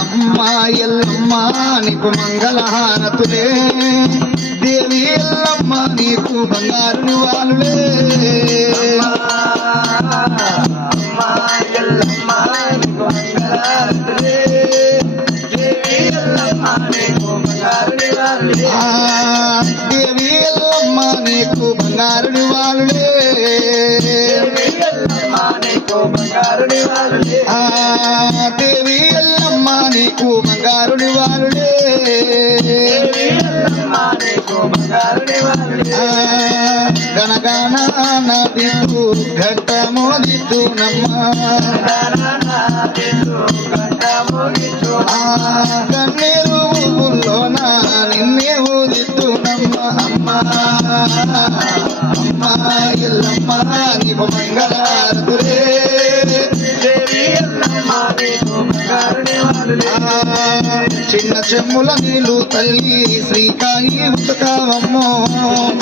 అమ్మా ఎల్లమ్మ నీకు మంగళహారతులే దేవి ఎల్లమ్మ నీకు బంగారు నివాళులే అమ్మా ఎల్లమ్మ నీకు మంగళహారతులే దేవి ఎల్లమ్మ నీకు బంగారు నివాళులే దేవి ఎల్లమ్మ నీకు బంగారు నివాళులే దేవి ఎల్లమ్మ నీకు బంగారు నివాళులే గణగాన నదితూ ఘట్టమోదితూ నమ్మ కన్నీరు ఊపుల్లోన నిన్నే ఊదితూ నమ్మ అమ్మ అమ్మ ఎల్లమ్మ నీకు మంగళారతులే చిన్న చెమ్ముల నీళ్ళు తల్లి శ్రీకాయి ఉతకావమ్మో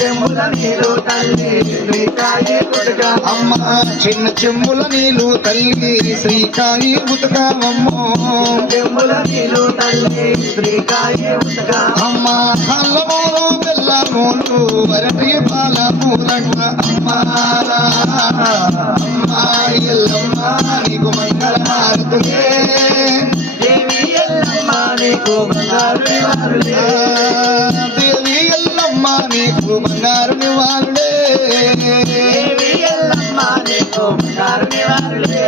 చెమ్ముల నీళ్ళు తల్లి శ్రీకాయి అమ్మ చిన్న చెమ్ముల నీళ్ళు తల్లి శ్రీకాయి ఉతకావమ్మో చెమ్ముల నీళ్ళు తల్లి శ్రీకాయి అమ్మ అల్లమూలు బెల్లమూలు వరటి పాలమూలంట అమ్మ అమ్మ ఎల్లమ్మ నీకు మంగళహారతులే దేవి ఎల్లమ్మ నీకు బంగారు నివాళులే దేవి ఎల్లమ్మ నీకు బంగారు నివాళులే దేవి ఎల్లమ్మ నీకు బంగారు నివాళులే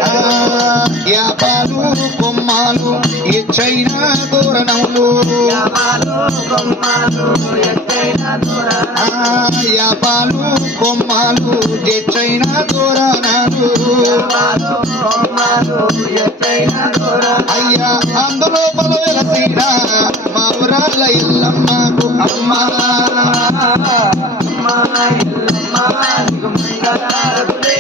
యాపాలు కొమ్మాలు ఎచ్చైన తోరణములు యాపాలు కొమ్మాలు ఎచ్చైన తోరణాలు యాపాలు కొమ్మాలు ఎచ్చైన తోరణాలు యాపాలు కొమ్మాలు ఎచ్చైన తోరణాలు అయ్యా అందులో పలు వెలసిన మా ఊరాల ఎల్లమ్మకు అమ్మ అమ్మ ఎల్లమ్మ నీకు మంగళహారతులే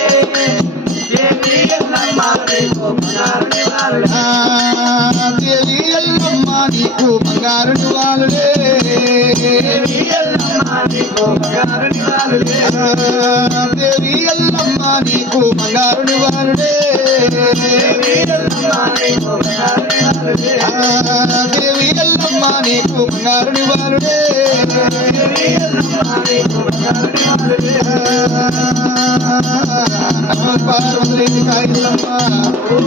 దేవి ఎల్లమ్మ నీకు బంగారు నివాళులే దేవి ఎల్లమ్మ నీకు బంగారు నివాళులే దేవి ఎల్లమ్మ నీకు బంగారు నివాళులే దేవి ఎల్లమ్మ నీకు బంగారు నివాళులే దేవి ఎల్లమ్మ నీకు బంగారు నివాళులే దేవి ఎల్లమ్మ నీకు బంగారు నివాళులే దేవి ఎల్లమ్మ నీకు బంగారు నివాళులే పార్వతి కాయలమ్మ ఓ